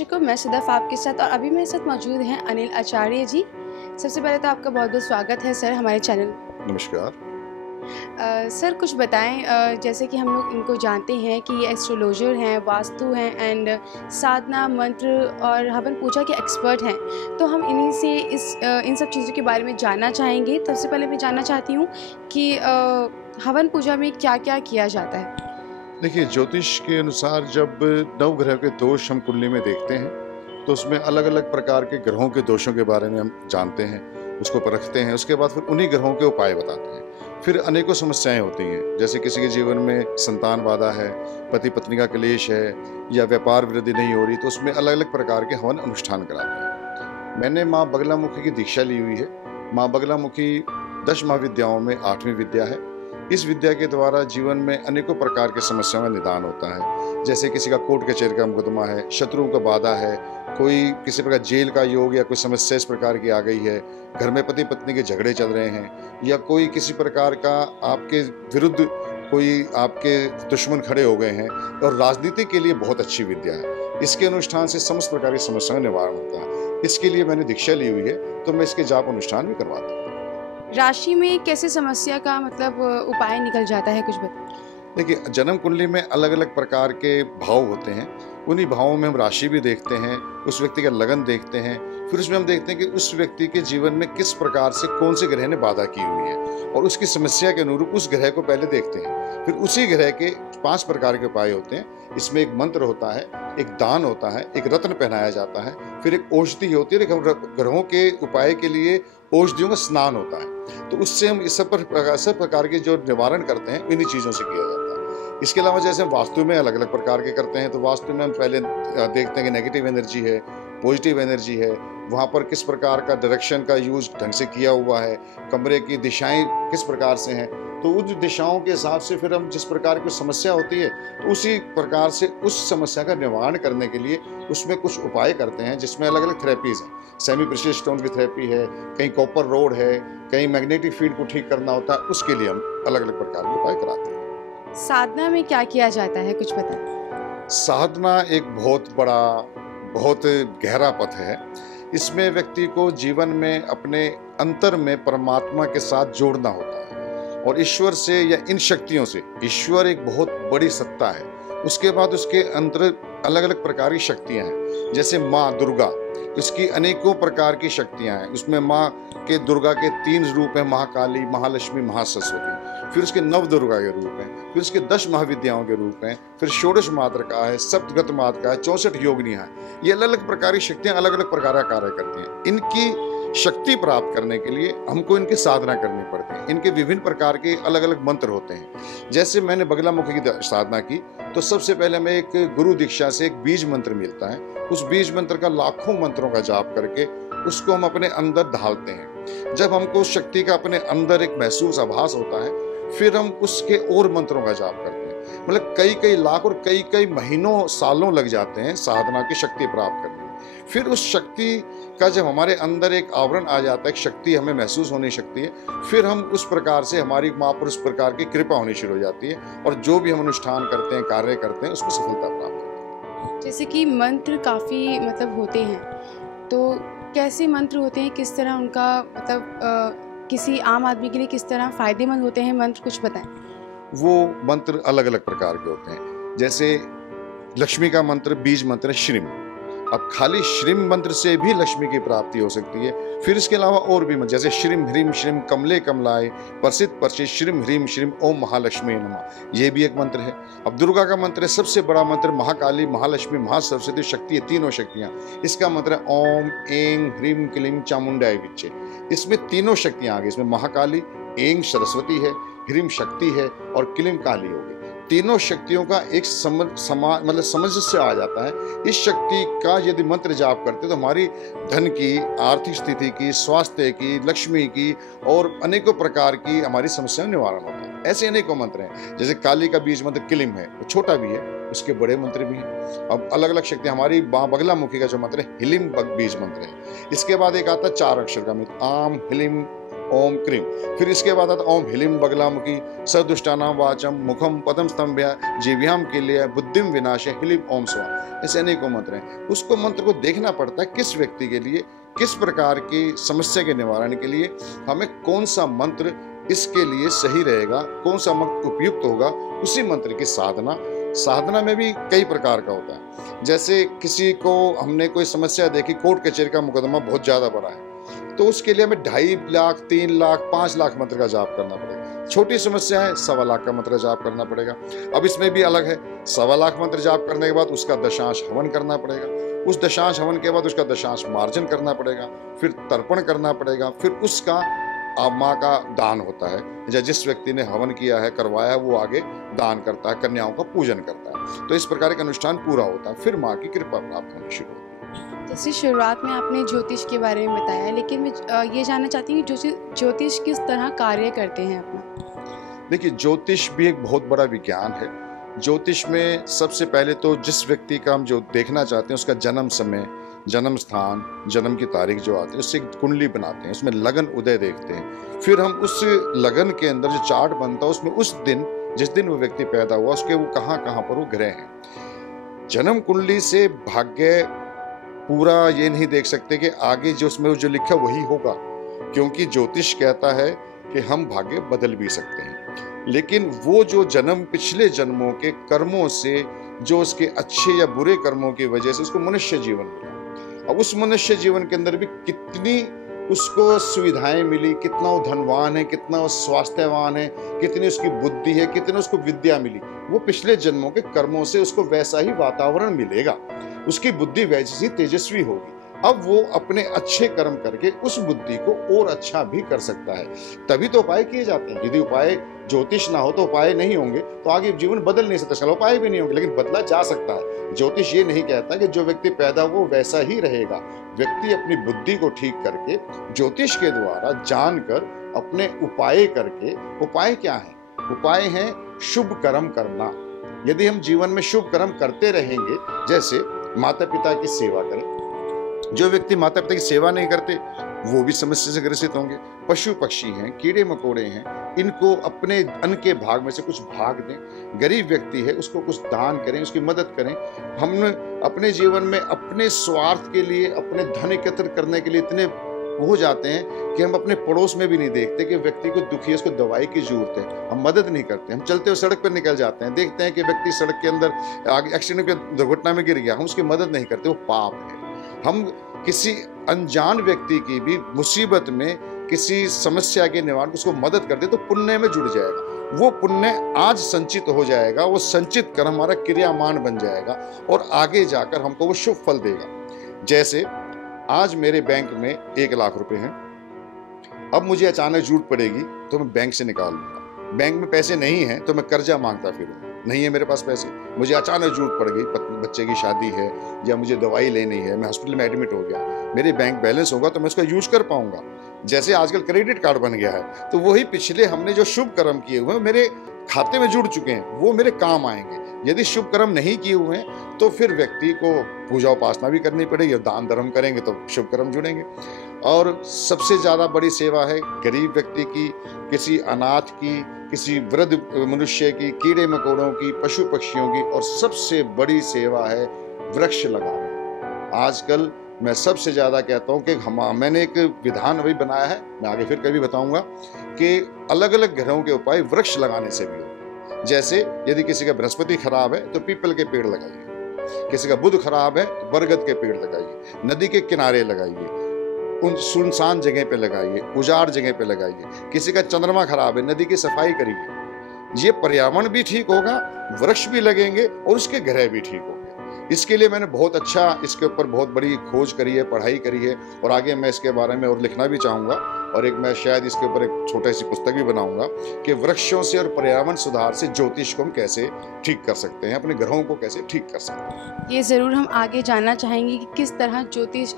दर्शकों, मैं सदफ आपके साथ और अभी मेरे साथ मौजूद हैं अनिल आचार्य जी। सबसे पहले तो आपका बहुत बहुत स्वागत है सर हमारे चैनल। नमस्कार। सर कुछ बताएं, जैसे कि हम लोग इनको जानते हैं कि ये एस्ट्रोलॉजर हैं, वास्तु हैं एंड साधना मंत्र और हवन पूजा के एक्सपर्ट हैं। तो हम इन्हीं से इन सब चीज़ों के बारे में जानना चाहेंगे। तो सबसे पहले मैं जानना चाहती हूँ कि हवन पूजा में क्या क्या किया जाता है। देखिए, ज्योतिष के अनुसार जब नवग्रह के दोष हम कुंडली में देखते हैं तो उसमें अलग अलग प्रकार के ग्रहों के दोषों के बारे में हम जानते हैं, उसको परखते हैं। उसके बाद फिर उन्हीं ग्रहों के उपाय बताते हैं। फिर अनेकों समस्याएं होती हैं, जैसे किसी के जीवन में संतान बाधा है, पति पत्नी का क्लेश है या व्यापार वृद्धि नहीं हो रही, तो उसमें अलग अलग प्रकार के हवन अनुष्ठान कराते हैं। मैंने माँ बगलामुखी की दीक्षा ली हुई है। माँ बगलामुखी 10 महाविद्याओं में 8वीं विद्या है। इस विद्या के द्वारा जीवन में अनेकों प्रकार की समस्याओं का निदान होता है। जैसे किसी का कोर्ट कचहरी का मुकदमा है, शत्रुओं का बाधा है, कोई किसी प्रकार जेल का योग या कोई समस्या इस प्रकार की आ गई है, घर में पति पत्नी के झगड़े चल रहे हैं या कोई किसी प्रकार का आपके विरुद्ध कोई आपके दुश्मन खड़े हो गए हैं, और राजनीति के लिए बहुत अच्छी विद्या है। इसके अनुष्ठान से समस्त प्रकार की समस्याओं का निवारण होता है। इसके लिए मैंने दीक्षा ली हुई है, तो मैं इसके जाप अनुष्ठान भी करवाता हूँ। राशि में कैसे समस्या का मतलब उपाय निकल जाता है, कुछ बताइए। देखिए, जन्म कुंडली में अलग अलग प्रकार के भाव होते हैं। उन्हीं भावों में हम राशि भी देखते हैं, उस व्यक्ति का लगन देखते हैं। फिर उसमें हम देखते हैं कि उस व्यक्ति के जीवन में किस प्रकार से कौन से ग्रह ने बाधा की हुई है, और उसकी समस्या के अनुरूप उस ग्रह को पहले देखते हैं। फिर उसी ग्रह के 5 प्रकार के उपाय होते हैं। इसमें एक मंत्र होता है, एक दान होता है, एक रत्न पहनाया जाता है, फिर एक औषधि होती है। ग्रहों के उपाय के लिए औषधियों का स्नान होता है। तो उससे हम इस सब प्रकार के जो निवारण करते हैं, इन्हीं चीज़ों से किया जाता है। इसके अलावा जैसे हम वास्तु में अलग अलग प्रकार के करते हैं, तो वास्तु में हम पहले देखते हैं कि नेगेटिव एनर्जी है, पॉजिटिव एनर्जी है, वहाँ पर किस प्रकार का डायरेक्शन का यूज ढंग से किया हुआ है, कमरे की दिशाएं किस प्रकार से हैं। तो उन दिशाओं के हिसाब से फिर हम जिस प्रकार की समस्या होती है, तो उसी प्रकार से उस समस्या का निवारण करने के लिए उसमें कुछ उपाय करते हैं, जिसमें अलग अलग थेरेपीज हैं। सेमी प्रेशियस स्टोन की थेरेपी है, कहीं कॉपर रोड है, कहीं मैग्नेटिक फील्ड को ठीक करना होता है, उसके लिए हम अलग अलग प्रकार के उपाय कराते हैं। साधना में क्या किया जाता है, कुछ बताएं। साधना एक बहुत बड़ा, बहुत गहरा पथ है। इसमें व्यक्ति को जीवन में अपने अंतर में परमात्मा के साथ जोड़ना होता है, और ईश्वर से या इन शक्तियों से। ईश्वर एक बहुत बड़ी सत्ता है। उसके बाद उसके अंतर अलग अलग प्रकार की शक्तियां हैं। जैसे माँ दुर्गा, इसकी अनेकों प्रकार की शक्तियां हैं। उसमें माँ के दुर्गा के 3 रूप हैं, महाकाली, महालक्ष्मी, महासरस्वती। फिर उसके 9 दुर्गा के रूप हैं, फिर उसके 10 महाविद्याओं के रूप हैं, फिर षोडश मातृका है, सप्तगत मातृका है, 64 योगिनियां हैं। ये अलग अलग प्रकार की शक्तियां अलग अलग प्रकार का कार्य करती हैं। इनकी शक्ति प्राप्त करने के लिए हमको इनकी साधना करनी पड़ती है। इनके विभिन्न प्रकार के अलग अलग मंत्र होते हैं। जैसे मैंने बगलामुखी की साधना की, तो सबसे पहले हमें एक गुरु दीक्षा से एक बीज मंत्र मिलता है। उस बीज मंत्र का लाखों मंत्रों का जाप करके उसको हम अपने अंदर ढालते हैं। जब हमको उस शक्ति का अपने अंदर एक महसूस आभास होता है, फिर हम उसके और मंत्रों का जाप करते हैं। मतलब कई कई लाख और कई कई महीनों सालों लग जाते हैं साधना की शक्ति प्राप्त करने में। फिर उस शक्ति का जब हमारे अंदर एक आवरण आ जाता है, एक शक्ति हमें महसूस होने लगती है, फिर हम उस प्रकार से हमारी माँ पर उस प्रकार की कृपा होनी शुरू हो जाती है, और जो भी हम अनुष्ठान करते हैं, कार्य करते हैं, उसमें सफलता प्राप्त होती है। जैसे कि मंत्र काफ़ी मतलब होते हैं, तो कैसे मंत्र होते हैं, किस तरह उनका मतलब किसी आम आदमी के लिए किस तरह फ़ायदेमंद होते हैं मंत्र, कुछ बताएं। वो मंत्र अलग अलग प्रकार के होते हैं। जैसे लक्ष्मी का मंत्र बीज मंत्र है श्रीम। अब खाली श्रीम मंत्र से भी लक्ष्मी की प्राप्ति हो सकती है। फिर इसके अलावा और भी मंत्र, जैसे श्रीम ह्रीम श्रीम कमले कमलाय प्रसिद्ध प्रसिद्ध श्रीम ह्रीम श्रीम ओम महालक्ष्मी नमः, ये भी एक मंत्र है। अब दुर्गा का मंत्र है सबसे बड़ा मंत्र, महाकाली, महालक्ष्मी, महासरस्वती शक्ति है, तीनों शक्तियां। इसका मंत्र है ओम ऐं ह्रीम क्लीम चामुंडाय विच्चे। इसमें तीनों शक्तियां आ गई। इसमें महाकाली, ऐं सरस्वती है, ह्रीम शक्ति है, और क्लीम काली हो गई। तीनों शक्तियों का एक मतलब सामंजस्य आ जाता है। इस शक्ति का यदि मंत्र जाप करते तो हमारी धन की, आर्थिक स्थिति की, स्वास्थ्य की, लक्ष्मी की और अनेकों प्रकार की हमारी समस्याओं निवारण होता है। ऐसे अनेकों मंत्र हैं। जैसे काली का बीज मंत्र किलिम है, वो छोटा भी है, उसके बड़े मंत्र भी हैं। अब अलग अलग शक्ति, हमारी बगलामुखी का जो मंत्र है हिलिम बीज मंत्र है। इसके बाद एक आता है 4 अक्षर का मंत्र, आम हिलिम ओम क्रीम। फिर इसके बाद आता ओम ह्लीं बगलामुखी सदुष्टानां वाचम मुखम पदम स्तंभ्य जीव्याम किलय बुद्धिम विनाशे ह्लीं ओम स्वाहा। ऐसे अनेकों मंत्र हैं। उसको मंत्र को देखना पड़ता है किस व्यक्ति के लिए, किस प्रकार की समस्या के निवारण के लिए हमें कौन सा मंत्र इसके लिए सही रहेगा, कौन सा मंत्र उपयुक्त होगा, उसी मंत्र की साधना में भी कई प्रकार का होता है। जैसे किसी को हमने कोई समस्या देखी, कोर्ट कचहरी का मुकदमा बहुत ज्यादा बड़ा है, तो उसके लिए हमें 2.5 लाख 3 लाख 5 लाख मंत्र का जाप करना पड़ेगा। छोटी समस्या है 1.25 लाख का मंत्र जाप करना पड़ेगा। अब इसमें भी अलग है, 1.25 लाख मंत्र जाप करने के बाद उसका दशांश हवन करना पड़ेगा, उस दशांश हवन के बाद उसका दशांश मार्जन करना पड़ेगा, फिर तर्पण करना पड़ेगा, फिर उसका माँ का दान होता है, या जिस व्यक्ति ने हवन किया है, करवाया, वो आगे दान करता है, कन्याओं का पूजन करता है। तो इस प्रकार का अनुष्ठान पूरा होता है, फिर माँ की कृपा प्राप्त होनी शुरू होती है। जैसे शुरुआत में आपने ज्योतिष के बारे में बताया, लेकिन मैं ये जानना चाहती हूँ कि ज्योतिष किस तरह कार्य करते हैं अपना। देखिए, ज्योतिष भी एक बहुत बड़ा विज्ञान है। ज्योतिष में सबसे पहले तो जिस व्यक्ति का हम जो देखना चाहते हैं उसका जन्म समय, जन्म स्थान, जन्म की तारीख जो आती है, उससे एक कुंडली बनाते हैं, उसमें लगन उदय देखते हैं। फिर हम उस लगन के अंदर जो चार्ट बनता है उसमें उस दिन, जिस दिन वो व्यक्ति पैदा हुआ, उसके वो कहाँ पर वो ग्रह हैं। जन्म कुंडली से भाग्य पूरा ये नहीं देख सकते कि आगे जो उसमें जो लिखा वही होगा, क्योंकि ज्योतिष कहता है कि हम भाग्य बदल भी सकते हैं। लेकिन वो जो जन्म पिछले जन्मों के कर्मों से, जो उसके अच्छे या बुरे कर्मों की वजह से उसको मनुष्य जीवन मिला, अब उस मनुष्य जीवन के अंदर भी कितनी उसको सुविधाएं मिली, कितना वो धनवान है, कितना वो स्वास्थ्यवान है, कितनी उसकी बुद्धि है, कितनी उसको विद्या मिली, वो पिछले जन्मों के कर्मों से उसको वैसा ही वातावरण मिलेगा, उसकी बुद्धि वैसी ही तेजस्वी होगी। अब वो अपने अच्छे कर्म करके उस बुद्धि को और अच्छा भी कर सकता है। तभी तो उपाय किए जाते हैं। यदि उपाय ज्योतिष ना हो तो उपाय नहीं होंगे, तो आगे जीवन बदल नहीं सकता, चलो उपाय भी नहीं होंगे, लेकिन बदला जा सकता है। ज्योतिष ये नहीं कहता कि जो व्यक्ति पैदा वो वैसा ही रहेगा। व्यक्ति अपनी बुद्धि को ठीक करके ज्योतिष के द्वारा जानकर अपने उपाय करके, उपाय क्या है? उपाय है शुभ कर्म करना। यदि हम जीवन में शुभ कर्म करते रहेंगे, जैसे माता पिता की सेवा करें, जो व्यक्ति माता पिता की सेवा नहीं करते वो भी समस्या से ग्रसित होंगे। पशु पक्षी हैं, कीड़े मकोड़े हैं, इनको अपने अन्न के भाग में से कुछ भाग दें। गरीब व्यक्ति है उसको कुछ दान करें, उसकी मदद करें। हम अपने जीवन में अपने स्वार्थ के लिए, अपने धन एकत्र करने के लिए इतने हो जाते हैं कि हम अपने पड़ोस में भी नहीं देखते कि व्यक्ति को दुखी है, उसको दवाई की जरूरत है, हम मदद नहीं करते। हम चलते हुए सड़क पर निकल जाते हैं, देखते हैं कि व्यक्ति सड़क के अंदर आगे एक्सीडेंट के दुर्घटना में गिर गया, हम उसकी मदद नहीं करते, वो पाप है। हम किसी अनजान व्यक्ति की भी मुसीबत में, किसी समस्या के निवारण उसको मदद कर दे तो पुण्य में जुड़ जाएगा। वो पुण्य आज संचित हो जाएगा, वो संचित कर हमारा क्रियामान बन जाएगा और आगे जाकर हमको वो शुभ फल देगा। जैसे आज मेरे बैंक में 1 लाख रुपए हैं, अब मुझे अचानक जरूरत पड़ेगी तो मैं बैंक से निकाल लूंगा। बैंक में पैसे नहीं है तो मैं कर्जा मांगता फिरूंगा, नहीं है मेरे पास पैसे, मुझे अचानक जरूरत पड़ गई, बच्चे की शादी है या मुझे दवाई लेनी है, मैं हॉस्पिटल में एडमिट हो गया, मेरे बैंक बैलेंस होगा तो मैं उसका यूज कर पाऊंगा। जैसे आजकल क्रेडिट कार्ड बन गया है, तो वही पिछले हमने जो शुभ कर्म किए हुए मेरे खाते में जुड़ चुके हैं, वो मेरे काम आएंगे। यदि शुभ कर्म नहीं किए हुए हैं तो फिर व्यक्ति को पूजा उपासना भी करनी पड़ेगी, दान धर्म करेंगे तो शुभ कर्म जुड़ेंगे। और सबसे ज्यादा बड़ी सेवा है गरीब व्यक्ति की, किसी अनाथ की, किसी वृद्ध मनुष्य की, कीड़े मकोड़ों की, पशु पक्षियों की, और सबसे बड़ी सेवा है वृक्ष लगाना। आजकल मैं सबसे ज्यादा कहता हूँ कि मैंने एक विधान अभी बनाया है, मैं आगे फिर कभी बताऊंगा, कि अलग अलग ग्रहों के उपाय वृक्ष लगाने से भी हो। जैसे यदि किसी का बृहस्पति खराब है तो पीपल के पेड़ लगाइए, किसी का बुध खराब है तो बरगद के पेड़ लगाइए, नदी के किनारे लगाइए, उन सुनसान जगह पे लगाइए, उजाड़ जगह पे लगाइए। किसी का चंद्रमा खराब है, नदी की सफाई करिए। ये पर्यावरण भी ठीक होगा, वृक्ष भी लगेंगे और उसके ग्रह भी ठीक होंगे। इसके लिए मैंने बहुत अच्छा इसके ऊपर बहुत बड़ी खोज करी है, पढ़ाई करी है, और आगे मैं इसके बारे में और लिखना भी चाहूँगा, और एक मैं शायद इसके ऊपर एक छोटी सी पुस्तक भी बनाऊंगा कि वृक्षों से और पर्यावरण सुधार से ज्योतिष को हम कैसे ठीक कर सकते हैं, अपने ग्रहों को कैसे ठीक कर सकते हैं। ये ज़रूर हम आगे जानना चाहेंगे कि किस तरह ज्योतिष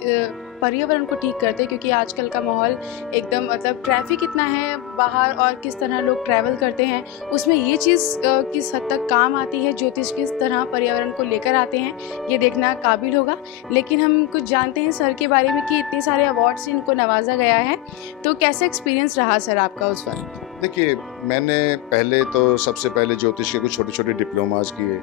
पर्यावरण को ठीक करते हैं, क्योंकि आजकल का माहौल एकदम मतलब ट्रैफिक इतना है बाहर और किस तरह लोग ट्रैवल करते हैं, उसमें ये चीज़ किस हद तक काम आती है, ज्योतिष किस तरह पर्यावरण को लेकर आते हैं, ये देखना काबिल होगा। लेकिन हम कुछ जानते हैं सर के बारे में कि इतने सारे अवार्ड से इनको नवाजा गया है, तो कैसा एक्सपीरियंस रहा सर आपका उस वक्त? देखिए, मैंने पहले तो सबसे पहले ज्योतिष के कुछ छोटे छोटे डिप्लोमाज किए,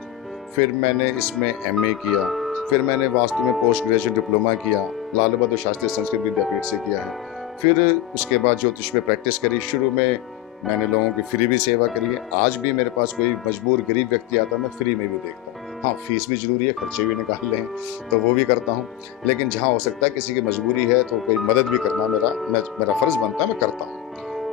फिर मैंने इसमें एमए किया, फिर मैंने वास्तु में पोस्ट ग्रेजुएट डिप्लोमा किया, लाल बहादुर शास्त्री संस्कृत विद्यापीठ से किया है। फिर उसके बाद ज्योतिष में प्रैक्टिस करी। शुरू में मैंने लोगों की फ्री भी सेवा करी है। आज भी मेरे पास कोई मजबूर गरीब व्यक्ति आता है, मैं फ्री में भी देखता हूँ। हाँ, फीस भी जरूरी है, खर्चे भी निकाल लें तो वो भी करता हूँ, लेकिन जहाँ हो सकता है किसी की मजबूरी है तो कोई मदद भी करना मेरा फ़र्ज़ बनता है, मैं करता हूँ।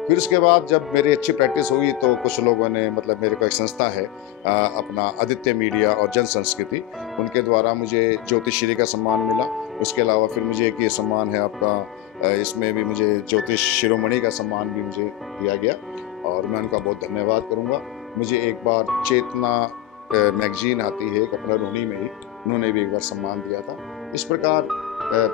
फिर उसके बाद जब मेरी अच्छी प्रैक्टिस हुई तो कुछ लोगों ने, मतलब मेरे को एक संस्था है अपना आदित्य मीडिया और जन संस्कृति, उनके द्वारा मुझे ज्योतिषी का सम्मान मिला। उसके अलावा फिर मुझे एक ये सम्मान है आपका, इसमें भी मुझे ज्योतिष शिरोमणि का सम्मान भी मुझे दिया गया और मैं उनका बहुत धन्यवाद करूँगा। मुझे एक बार चेतना मैगजीन आती है, एक अपना रोहिणी में ही, उन्होंने भी एक बार सम्मान दिया था। इस प्रकार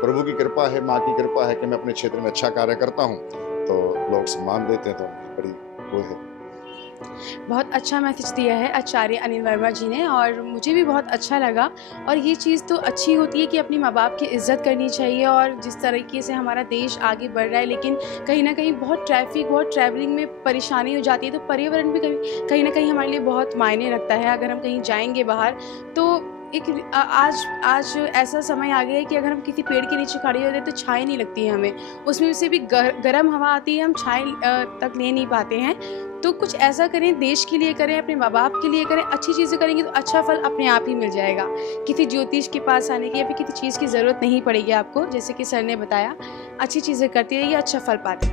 प्रभु की कृपा है, माँ की कृपा है कि मैं अपने क्षेत्र में अच्छा कार्य करता हूँ तो लोग सम्मान देते हैं, तो बड़ी वो है। बहुत अच्छा मैसेज दिया है आचार्य अनिल वर्मा जी ने और मुझे भी बहुत अच्छा लगा। और ये चीज़ तो अच्छी होती है कि अपने माँ बाप की इज़्ज़त करनी चाहिए। और जिस तरीके से हमारा देश आगे बढ़ रहा है, लेकिन कहीं ना कहीं बहुत ट्रैफिक, बहुत ट्रैवलिंग में परेशानी हो जाती है, तो पर्यावरण भी कहीं ना कहीं हमारे लिए बहुत मायने रखता है। अगर हम कहीं जाएंगे बाहर तो एक आज ऐसा समय आ गया है कि अगर हम किसी पेड़ के नीचे खड़े होते हैं तो छाई नहीं लगती है हमें, उसमें से भी गर्म हवा आती है, हम छाई तक ले नहीं पाते हैं। तो कुछ ऐसा करें, देश के लिए करें, अपने माँ बाप के लिए करें, अच्छी चीज़ें करेंगे तो अच्छा फल अपने आप ही मिल जाएगा। किसी ज्योतिष के पास आने की या फिर किसी चीज़ की ज़रूरत नहीं पड़ेगी आपको। जैसे कि सर ने बताया, अच्छी चीज़ें करते रहिए, अच्छा फल पाते।